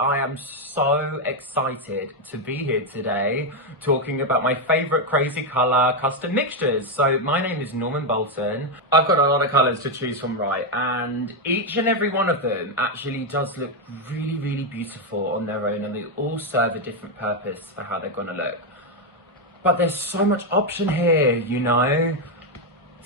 I am so excited to be here today talking about my favourite crazy colour custom mixtures. So my name is Norman Bolton. I've got a lot of colours to choose from, right? And each and every one of them actually does look really, really beautiful on their own, and they all serve a different purpose for how they're gonna look. But there's so much option here, you know?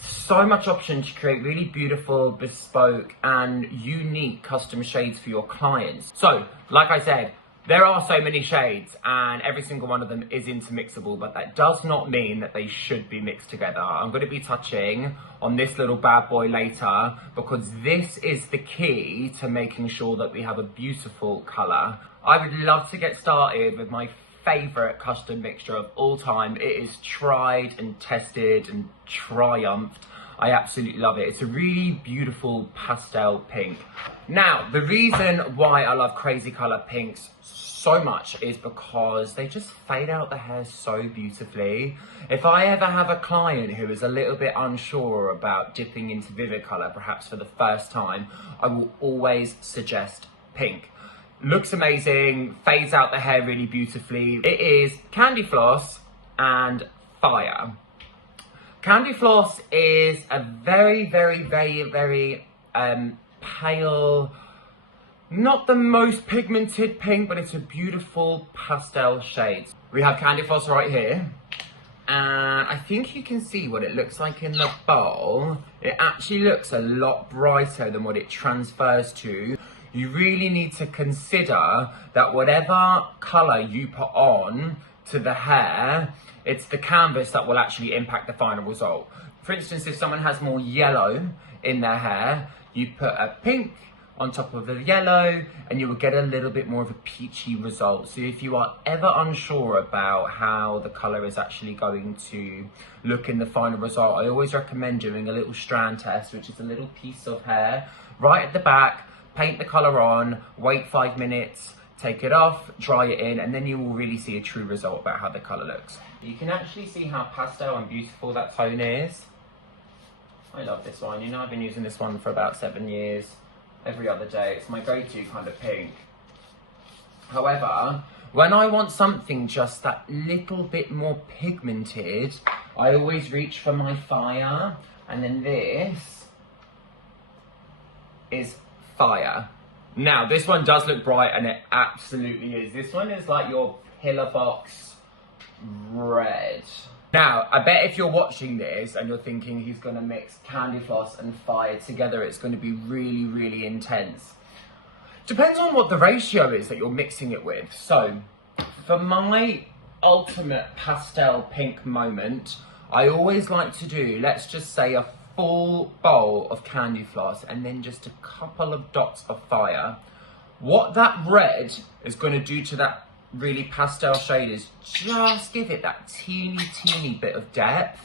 So much option to create really beautiful, bespoke and unique custom shades for your clients. So, like I said, there are so many shades and every single one of them is intermixable, but that does not mean that they should be mixed together. I'm going to be touching on this little bad boy later because this is the key to making sure that we have a beautiful colour. I would love to get started with my favourite custom mixture of all time. It is tried and tested and triumphed. I absolutely love it. It's a really beautiful pastel pink. Now, the reason why I love crazy colour pinks so much is because they just fade out the hair so beautifully. If I ever have a client who is a little bit unsure about dipping into vivid colour, perhaps for the first time, I will always suggest pink. Looks amazing, fades out the hair really beautifully. It is Candy Floss and Fire. Candy Floss is a very pale, not the most pigmented pink, but it's a beautiful pastel shade. We have Candy Floss right here. And I think you can see what it looks like in the bowl. It actually looks a lot brighter than what it transfers to. You really need to consider that whatever colour you put on to the hair, it's the canvas that will actually impact the final result. For instance, if someone has more yellow in their hair, you put a pink on top of the yellow and you will get a little bit more of a peachy result. So if you are ever unsure about how the colour is actually going to look in the final result, I always recommend doing a little strand test, which is a little piece of hair right at the back. Paint the colour on, wait 5 minutes, take it off, dry it in, and then you will really see a true result about how the colour looks. You can actually see how pastel and beautiful that tone is. I love this one. You know, I've been using this one for about 7 years. Every other day. It's my go-to kind of pink. However, when I want something just that little bit more pigmented, I always reach for my Fire, and then this is Fire. Now, this one does look bright, and it absolutely is. This one is like your pillar box red. Now, I bet if you're watching this and you're thinking he's gonna mix Candy Floss and Fire together, it's gonna be really, really intense. Depends on what the ratio is that you're mixing it with. So, for my ultimate pastel pink moment, I always like to do, let's just say, a full bowl of Candy Floss and then just a couple of dots of Fire. What that red is going to do to that really pastel shade is just give it that teeny bit of depth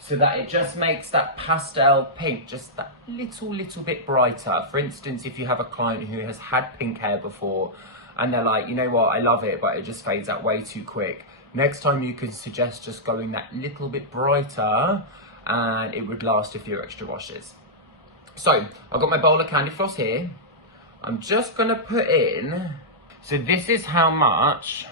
so that it just makes that pastel pink just that little bit brighter. For instance, if you have a client who has had pink hair before and they're like, you know what, I love it, but it just fades out way too quick. Next time you could suggest just going that little bit brighter, and it would last a few extra washes. So, I've got my bowl of Candy Floss here. I'm just gonna put in, so this is how much,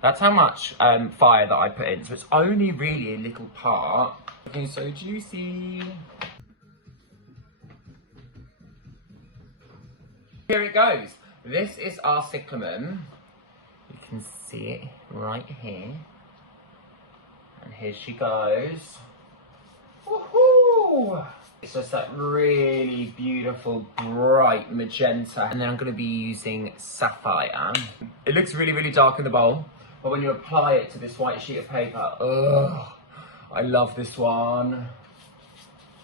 that's how much Fire that I put in. So it's only really a little part. Looking so juicy. Here it goes. This is our cyclamen. You can see it right here. And here she goes. Woohoo! It's just that really beautiful, bright magenta. And then I'm going to be using Sapphire. It looks really, really dark in the bowl. But when you apply it to this white sheet of paper, ugh, I love this one.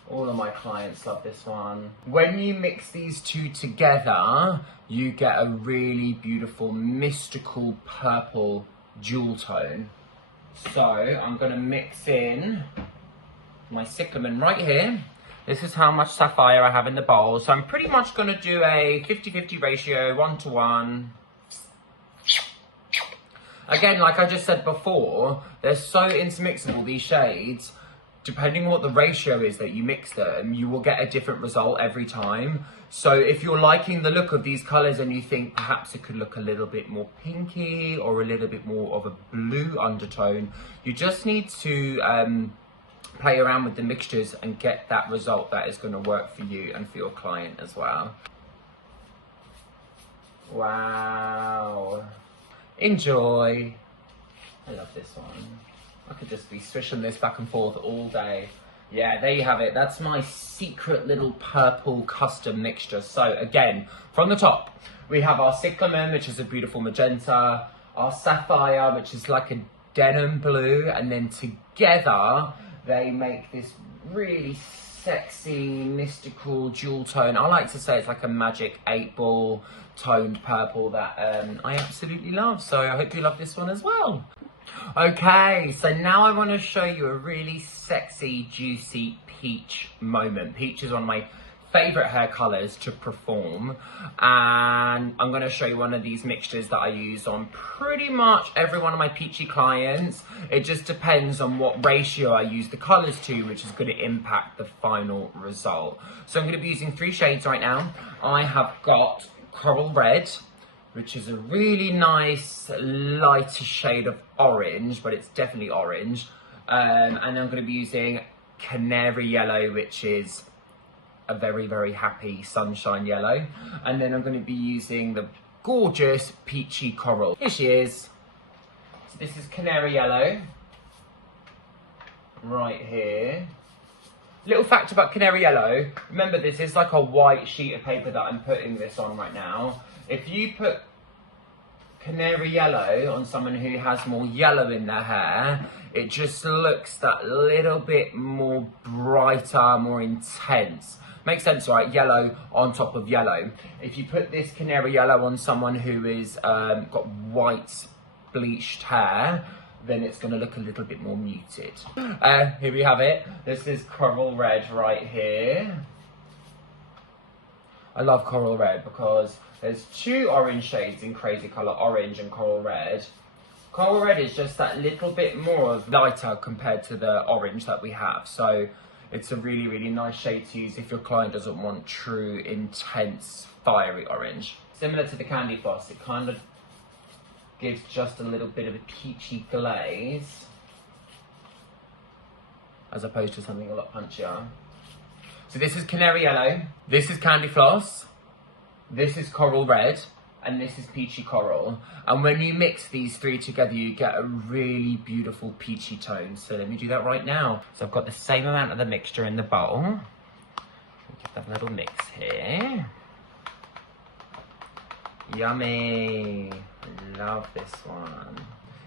All of my clients love this one. When you mix these two together, you get a really beautiful, mystical purple jewel tone. So I'm going to mix in my cyclamen right here. This is how much Sapphire I have in the bowl. So I'm pretty much going to do a 50-50 ratio, 1-to-1. Again, like I just said before, they're so intermixable, these shades. depending on what the ratio is that you mix them, you will get a different result every time. So if you're liking the look of these colours and you think perhaps it could look a little bit more pinky or a little bit more of a blue undertone, you just need to play around with the mixtures and get that result that is going to work for you and for your client as well. Wow. Enjoy. I love this one. I could just be swishing this back and forth all day. Yeah, there you have it. That's my secret little purple custom mixture. So again, from the top, we have our cyclamen, which is a beautiful magenta, our sapphire, which is like a denim blue, and then together they make this really sexy, mystical jewel tone. I like to say it's like a magic 8-ball toned purple that I absolutely love. So I hope you love this one as well. Okay, so now I want to show you a really sexy, juicy peach moment. Peach is one of my favourite hair colours to perform, and I'm going to show you one of these mixtures that I use on pretty much every one of my peachy clients. It just depends on what ratio I use the colours to, which is going to impact the final result. So I'm going to be using 3 shades right now. I have got Coral Red, which is a really nice lighter shade of orange, but it's definitely orange. And I'm going to be using Canary Yellow, which is a very, very happy sunshine yellow. And then I'm going to be using the gorgeous peachy coral. Here she is. So this is Canary Yellow, right here. Little fact about Canary Yellow, remember this is like a white sheet of paper that I'm putting this on right now. If you put Canary Yellow on someone who has more yellow in their hair, it just looks that little bit more brighter, more intense. Makes sense, right? Yellow on top of yellow. If you put this Canary Yellow on someone who is got white bleached hair, then it's going to look a little bit more muted. Here we have it. This is Coral Red right here. I love Coral Red because there's 2 orange shades in Crazy Colour, orange and Coral Red. Coral Red is just that little bit more of lighter compared to the orange that we have. So it's a really, really nice shade to use if your client doesn't want true, intense, fiery orange. Similar to the Candy Floss, it kind of gives just a little bit of a peachy glaze as opposed to something a lot punchier. So this is Canary Yellow, this is Candy Floss, this is Coral Red, and this is Peachy Coral. And when you mix these 3 together, you get a really beautiful peachy tone. So let me do that right now. So I've got the same amount of the mixture in the bowl. Give that a little mix here. Yummy. Love this one.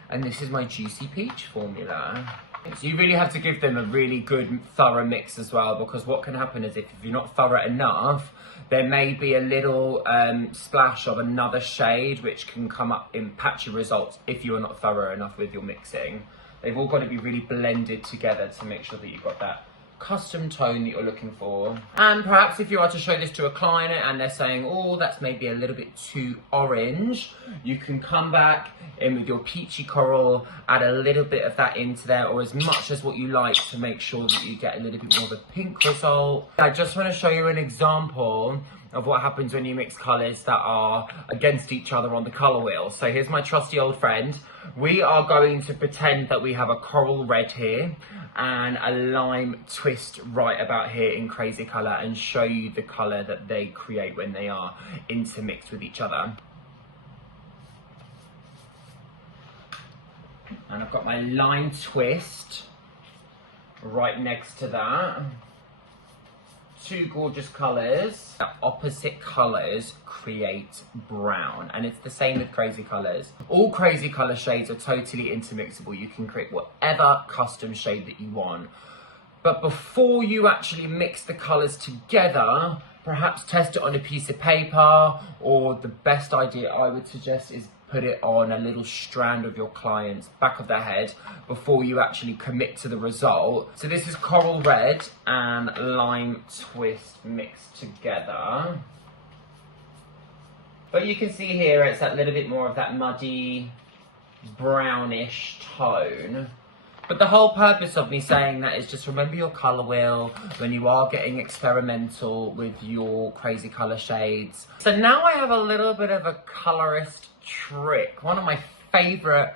And this is my Juicy Peach formula. So you really have to give them a really good, thorough mix as well, because what can happen is if you're not thorough enough, there may be a little splash of another shade which can come up in patchy results if you are not thorough enough with your mixing. They've all got to be really blended together to make sure that you've got that custom tone that you're looking for. And perhaps if you are to show this to a client and they're saying, oh, that's maybe a little bit too orange, you can come back in with your peachy coral, add a little bit of that into there, or as much as what you like, to make sure that you get a little bit more of a pink result. I just want to show you an example of what happens when you mix colours that are against each other on the colour wheel. So here's my trusty old friend. We are going to pretend that we have a Coral Red here and a Lime Twist right about here in Crazy Colour, and show you the colour that they create when they are intermixed with each other. And I've got my Lime Twist right next to that. 2 gorgeous colours. Opposite colours create brown, and it's the same with Crazy Colours. All Crazy Colour shades are totally intermixable. You can create whatever custom shade that you want. But before you actually mix the colours together, perhaps test it on a piece of paper, or the best idea I would suggest is put it on a little strand of your client's back of their head before you actually commit to the result. So this is Coral Red and Lime Twist mixed together. But you can see here it's that little bit more of that muddy, brownish tone. But the whole purpose of me saying that is just remember your colour wheel when you are getting experimental with your crazy colour shades. So now I have a little bit of a colourist trick. One of my favourite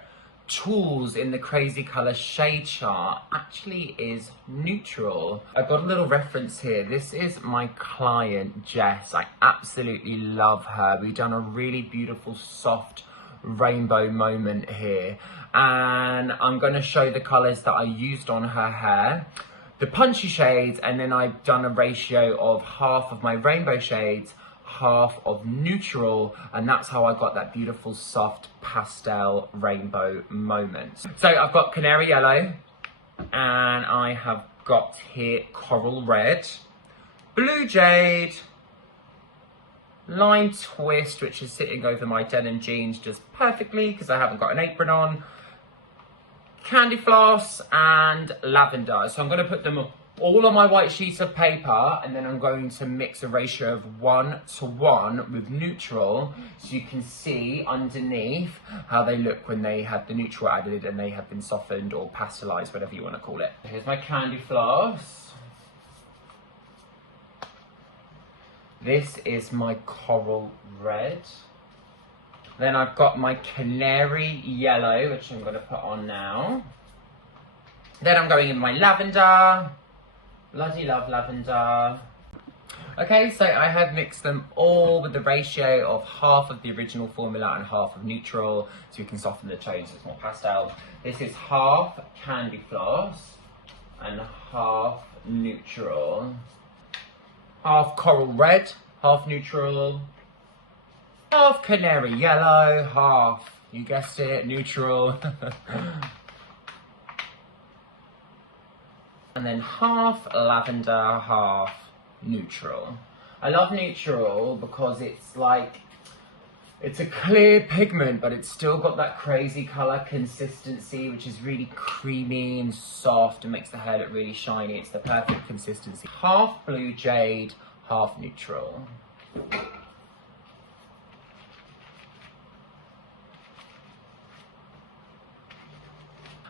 tools in the crazy colour shade chart actually is neutral. I've got a little reference here. This is my client Jess. I absolutely love her. We've done a really beautiful soft rainbow moment here, and I'm going to show the colours that I used on her hair, the punchy shades, and then I've done a ratio of half of my rainbow shades, half of neutral, and that's how I got that beautiful soft pastel rainbow moment. So I've got canary yellow, and I have got here coral red, blue jade, lime twist, which is sitting over my denim jeans just perfectly because I haven't got an apron on, candy floss, and lavender. So I'm going to put them all on my white sheet of paper, and then I'm going to mix a ratio of 1:1 with neutral, so you can see underneath how they look when they have the neutral added and they have been softened or pastelized, whatever you want to call it. Here's my candy floss. This is my coral red. Then I've got my canary yellow, which I'm going to put on now. Then I'm going in my lavender. Bloody love lavender. Okay, so I have mixed them all with the ratio of half of the original formula and half of neutral, so you can soften the tones, so it's more pastel. This is half candy floss and half neutral. Half coral red, half neutral, half canary yellow, half, you guessed it, neutral. And then half lavender, half neutral. I love neutral because it's like, it's a clear pigment, but it's still got that crazy colour consistency, which is really creamy and soft and makes the hair look really shiny. It's the perfect consistency. Half blue jade, half neutral.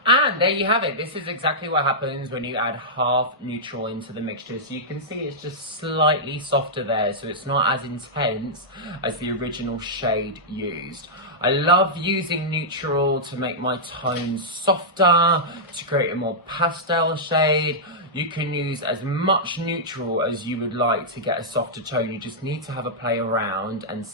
And there you have it. This is exactly what happens when you add half neutral into the mixture. So you can see it's just slightly softer there, so it's not as intense as the original shade used. I love using neutral to make my tones softer, to create a more pastel shade. You can use as much neutral as you would like to get a softer tone. You just need to have a play around and